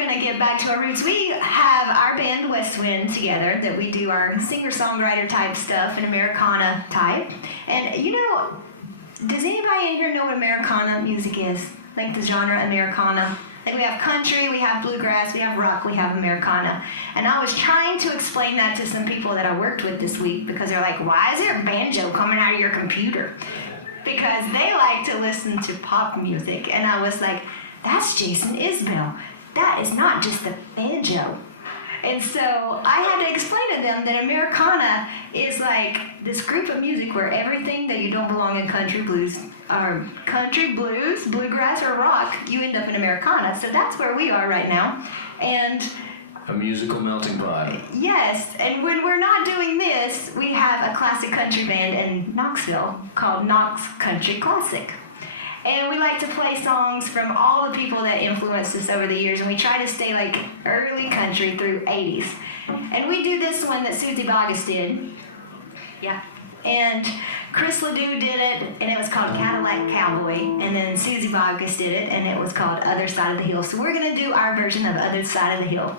going to get back to our roots. We have our band WestWend together that we do our singer-songwriter type stuff and Americana type. And you know, does anybody in here know what Americana music is? Like the genre Americana? Like we have country, we have bluegrass, we have rock, we have Americana. And I was trying to explain that to some people that I worked with this week because they're like, why is there a banjo coming out of your computer? Because they like to listen to pop music. And I was like, that's Jason Isbell. That is not just the banjo. And so I had to explain to them that Americana is like this group of music where everything that you don't belong in country blues, bluegrass, or rock, you end up in Americana. So that's where we are right now. And a musical melting pot. Yes, and when we're not doing this, we have a classic country band in Knoxville called Knox Country Classic. And we like to play songs from all the people that influenced us over the years, and we try to stay like early country through 80s. And we do this one that Susie Boggess did. Yeah. And Chris Ledoux did it, and it was called Cadillac Cowboy. And then Susie Boggess did it, and it was called Other Side of the Hill. So we're going to do our version of Other Side of the Hill.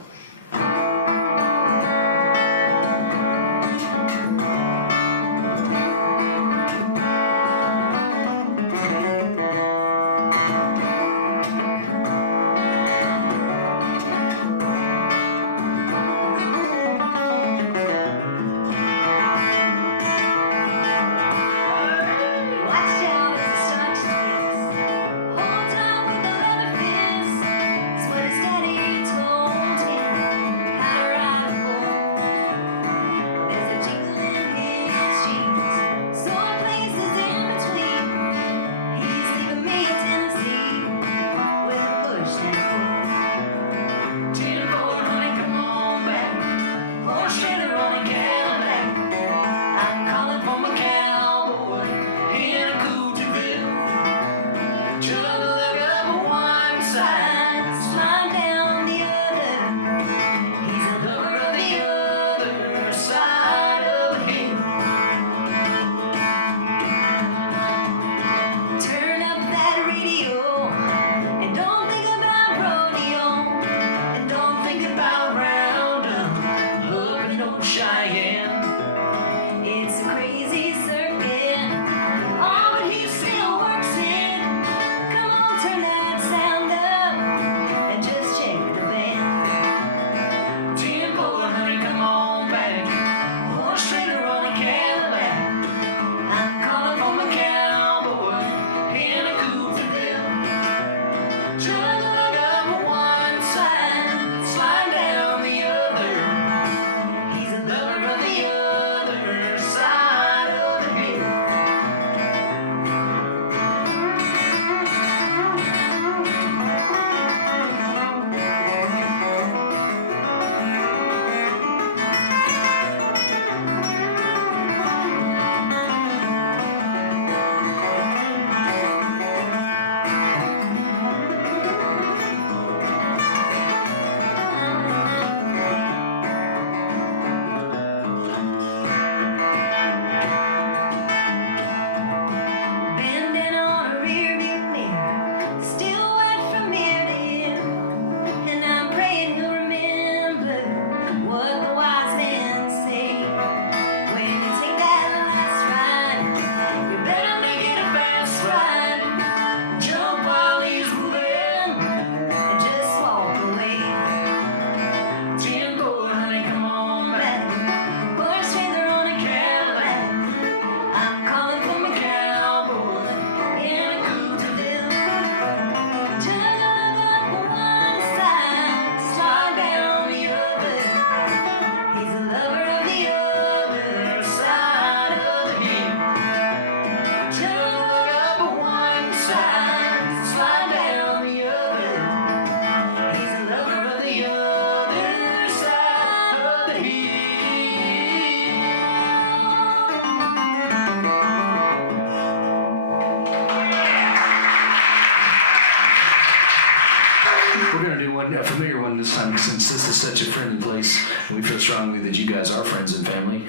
A familiar one this time, since this is such a friendly place and we feel strongly that you guys are friends and family.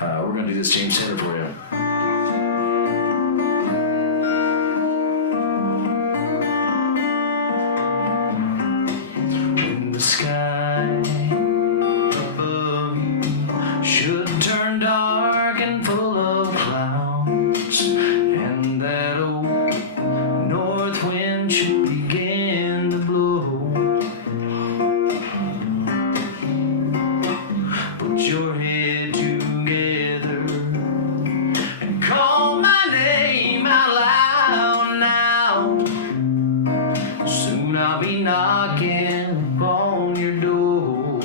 We're going to do this James Taylor for you. When the I'll be knocking on your door.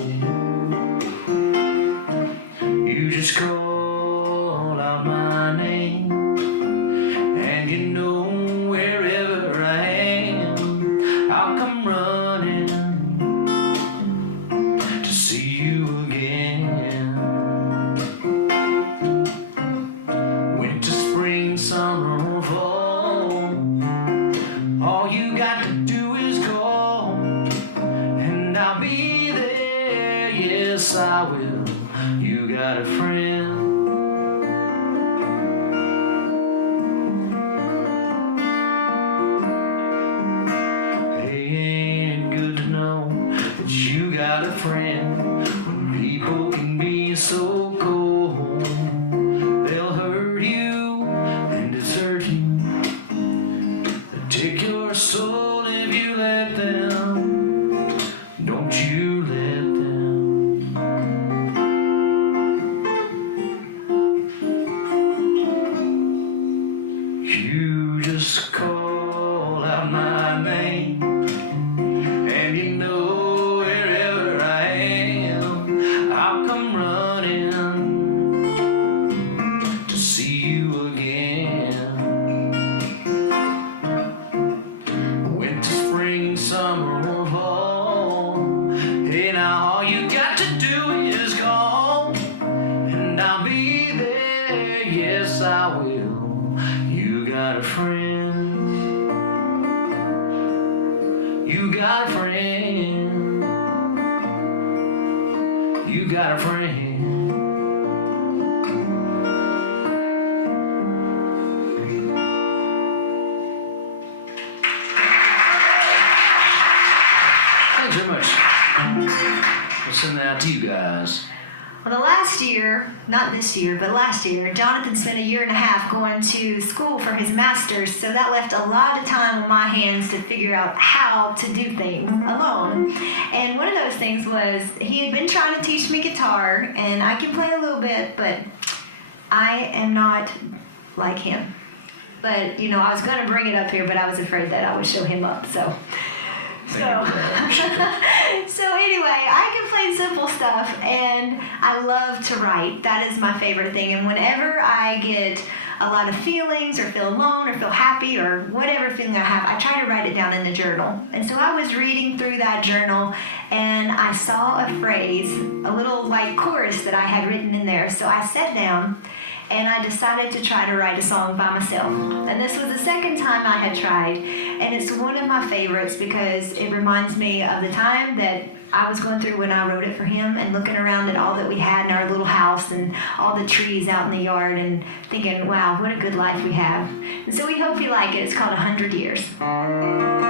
You just call out my name, and you know wherever I am, I'll come running to see you again. Winter, spring, summer, or fall, all you got to do is call, and I'll be there. Yes, I will. You got a friend. Hey, ain't it good to know that you got a friend? When people can be so cold, they'll hurt you and desert you, take your soul if you let them. Don't you let them. You just call out my name, and you know wherever I am, I'll come running to see you again. Winter, spring, summer, or fall, hey, now all you got to do is call, and I'll be there. Yes, I will. You got a friend. You got a friend. You got a friend. Thanks very much. We'll send that out to you guys. Well, the last year, not this year, but last year, Jonathan spent a year and a half going to school for his master's, so that left a lot of time on my hands to figure out how to do things alone. And one of those things was he had been trying to teach me guitar, and I can play a little bit, but I am not like him. But, you know, I was going to bring it up here, but I was afraid that I would show him up, so anyway, I can play simple stuff, and I love to write. That is my favorite thing. And whenever I get a lot of feelings, or feel alone, or feel happy, or whatever feeling I have, I try to write it down in the journal. And so I was reading through that journal, and I saw a phrase, a little like chorus that I had written in there. So I sat down, and I decided to try to write a song by myself. And this was the second time I had tried, and it's one of my favorites because it reminds me of the time that I was going through when I wrote it for him, and looking around at all that we had in our little house and all the trees out in the yard, and thinking, wow, what a good life we have. And so we hope you like it. It's called 100 Years. Like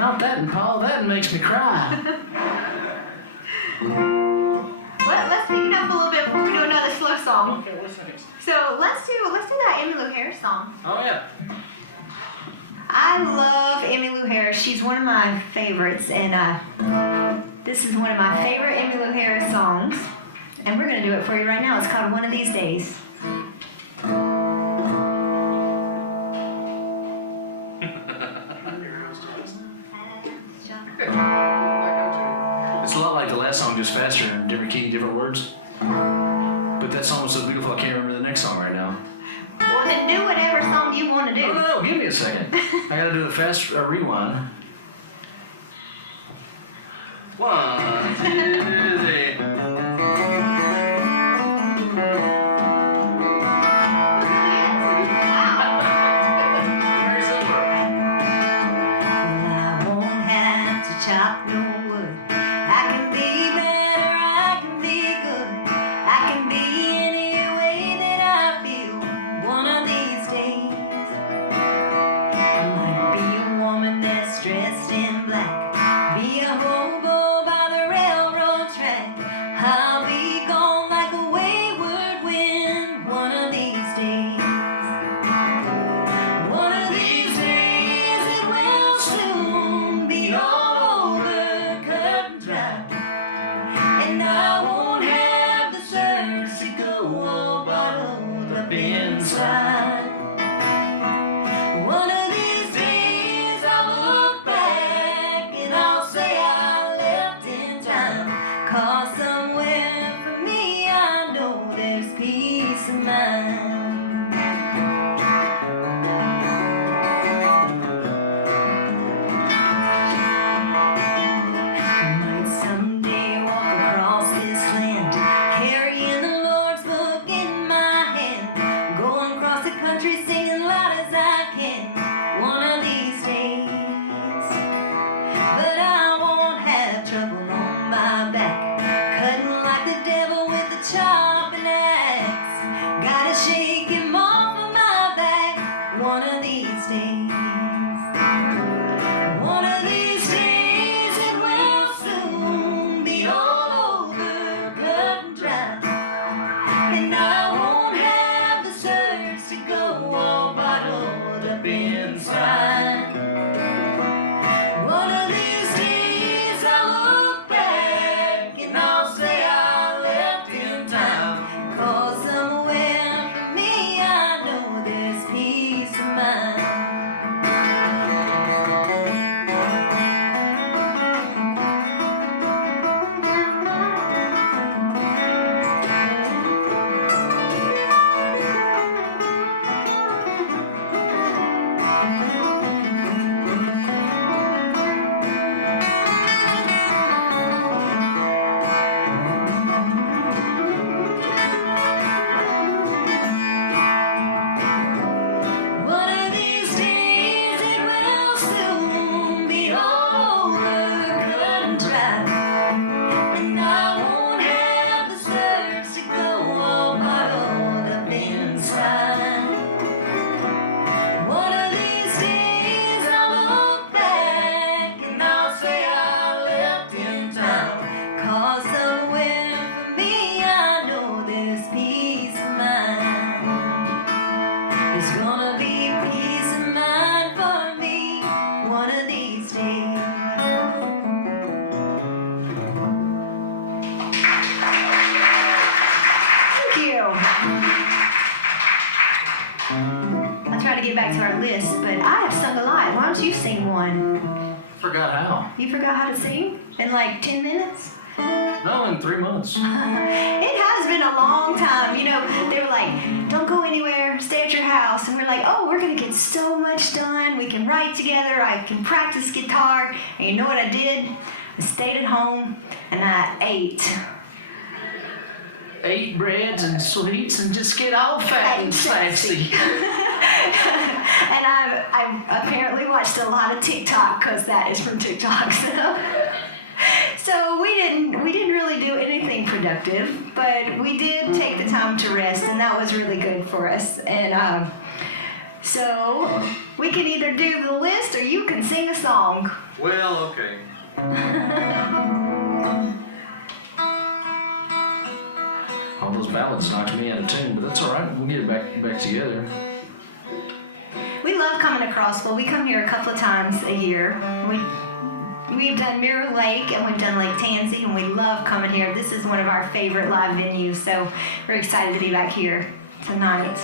Not that, and Paul, that makes me cry. Well, let's pick it up a little bit before we do another slow song. Okay, what's next? So let's do that Emmylou Harris song. Oh, yeah. I love Emmylou Harris. She's one of my favorites, and this is one of my favorite Emmylou Harris songs. And we're going to do it for you right now. It's called One of These Days. It's a lot like the last song, just faster and different key, different words. But that song was so beautiful, I can't remember the next song right now. Well, then do whatever song you want to do. No, give me a second. I gotta do a fast rewind. 1, 2, 3. Very simple. Well, I won't have to chop no wood. I can be better, I can be good. I can be any way that I feel one of these days. I might be a woman that's dressed in black, be a hobo by the railroad track. I'll be gone like a wayward wind one of these days. One of these days it will soon be all over, cut and dry. And I won't have the surge to go all bottled up inside. One of these days I'll look back and I'll say I left in time. 'Cause somewhere for me I know there's peace of mind. Might someday walk across this land, carrying the Lord's book in my hand, going across the country singing loud as I can one of these days. But I won't have trouble on my back, cutting like the devil with a chopping axe. Gotta shake him off of my back one of these days. One of these days it will soon be all over, cut and dry. And I won't have the surge to go all bottled up inside. One of these days I'll look back and I'll say I left in time. 'Cause somewhere for me I know there's peace of mind. One of these days it will soon be all over, cut and dry. And I won't have the surge to go all bottled up inside. One of these days I'll look back and I'll say I left in time. 'Cause somewhere for me I know there's peace of mind. There's gonna be peace of mind for me one of these days. Thank you. I'll try to get back to our list, but I have sung a lot. Why don't you sing one? Forgot how. You forgot how to sing in like 10 minutes? No, in 3 months. It has been a long time. You know, they were like, don't go anywhere, stay at your house. And we're like, oh, we're going to get so much done. We can write together. I can practice guitar. And you know what I did? I stayed at home and I ate. Ate breads and sweets and just get all fat and fancy. And I apparently watched a lot of TikTok because that is from TikTok. So we didn't really do anything productive, but we did take the time to rest, and that was really good for us. And So we can either do the list or you can sing a song. Well, okay. All those ballads knocked me out of tune, but that's all right. We'll get it back together. We love coming to Crossville. We come here a couple of times a year. We've done Mirror Lake and we've done Lake Tansy, and we love coming here. This is one of our favorite live venues, so we're excited to be back here tonight.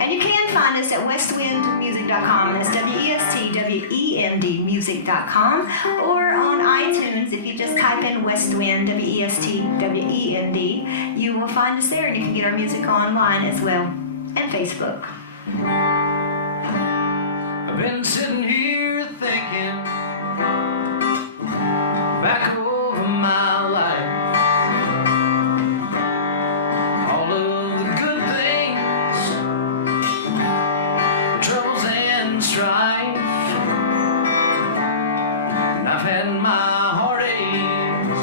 And you can find us at westwendmusic.com. That's WESTWEND music.com, or on iTunes. If you just type in WestWend, WESTWEND, you will find us there, and you can get our music online as well, and Facebook. I've been sitting here thinking back over my life, all of the good things, the troubles and strife, and I've had my heartaches,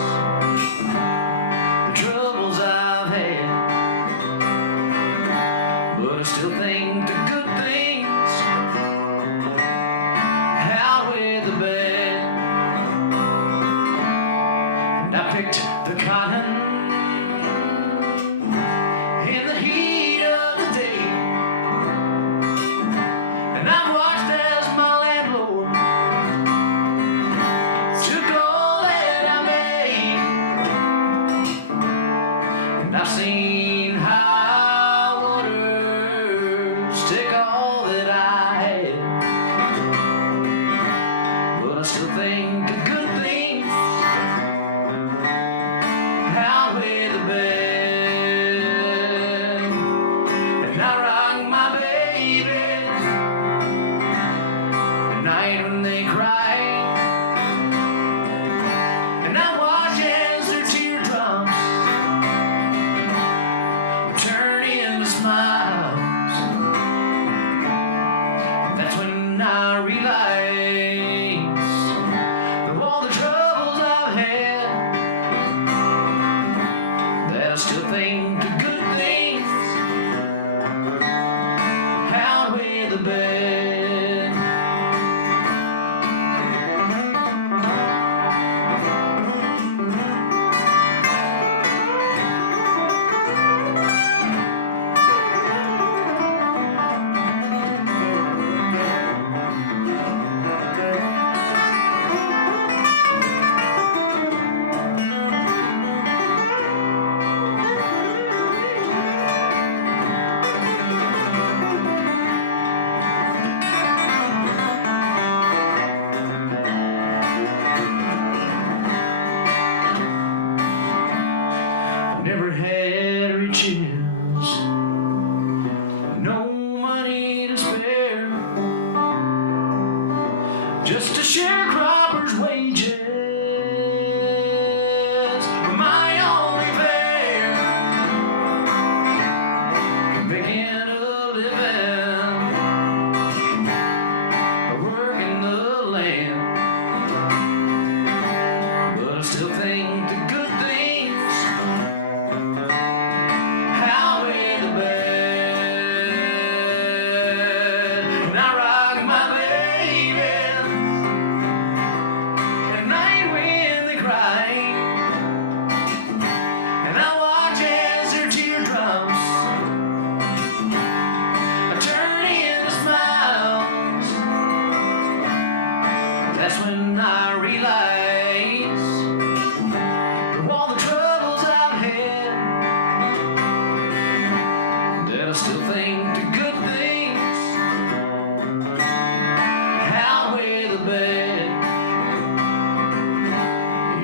the troubles I've had, but I still think the good things outweigh the bad. And I picked the cotton in the heat of the day, and I watched as my landlord took all that I made, and I've seen high waters take all that I had, but I still think the good things outweigh the bad. And I rock my babies at night when they cry, and I watch as their teardrops turn into smiles. And that's when I realize of all the troubles I've had, that I still think the good things outweigh the bad. Never had riches, no money to spare, just a sharecropper's wages, my only fare, making a living, working the land, but I still think the good things outweigh the bad. And I rock my babies at night when they cry, and I watch as their teardrops turn into smiles. That's when I realize of all the troubles I've had, that I still think the good things outweigh the bad.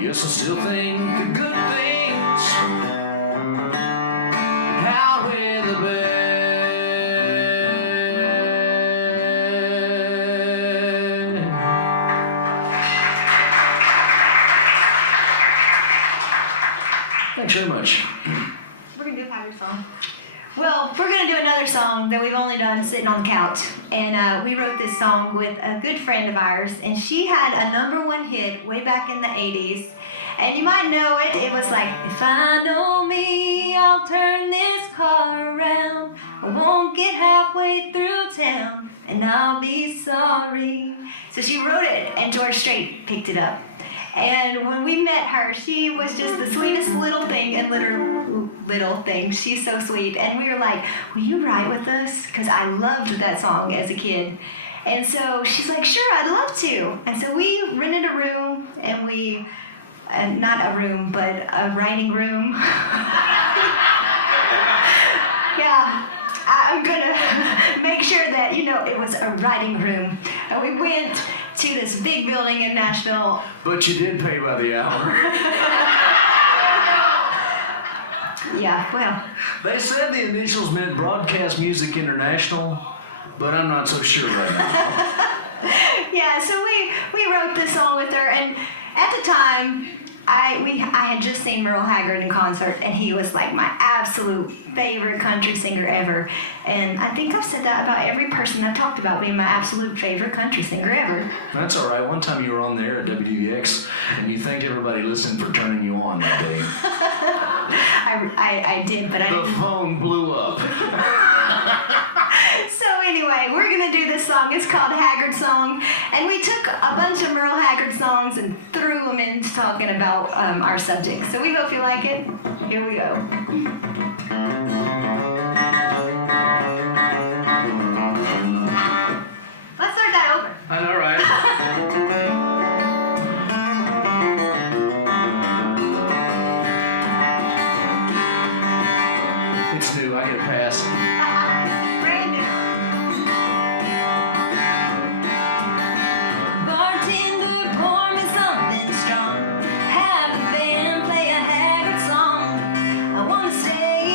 Yes, I still think the good things outweigh the bad. Thanks very much. We're going to do a Tiger song. Well, we're going to do another song that we've only done sitting on the couch. And we wrote this song with a good friend of ours, and she had a #1 hit way back in the 80s. And you might know it. It was like, if I know me, I'll turn this car around. I won't get halfway through town, and I'll be sorry. So she wrote it, and George Strait picked it up. And when we met her, she was just the sweetest little thing, and little thing. She's so sweet. And we were like, will you write with us? Because I loved that song as a kid. And so she's like, sure, I'd love to. And so we rented a room, and not a room, but a writing room. Yeah, I'm gonna make sure that, it was a writing room. And we went to this big building in Nashville. But you did pay by the hour. Yeah, well. They said the initials meant Broadcast Music International, but I'm not so sure right now. Yeah, so we wrote this song with her, and at the time, I had just seen Merle Haggard in concert, and he was like my absolute favorite country singer ever. And I think I've said that about every person I've talked about being my absolute favorite country singer ever. That's all right. One time you were on there at WX, and you thanked everybody listening for turning you on that day. I did, but I didn't. The phone blew up. So anyway, we're going to do this song. It's called Haggard Song. And we took a bunch of Merle Haggard songs and threw them into talking about our subject. So we hope you like it. Here we go. Let's start that over. I know, right? It's new. I get a pass. Brand new. Bartender, pour me something strong. Have the band play a Haggard song. I wanna stay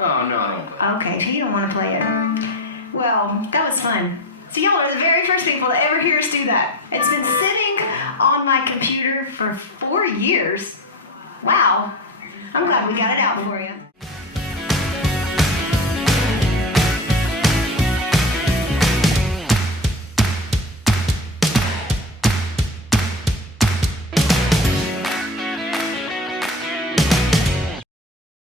Oh, no, I don't. Okay, you don't want to play it. Well, that was fun. So y'all are the very first people to ever hear us do that. It's been sitting on my computer for 4 years. Wow. I'm glad we got it out for you.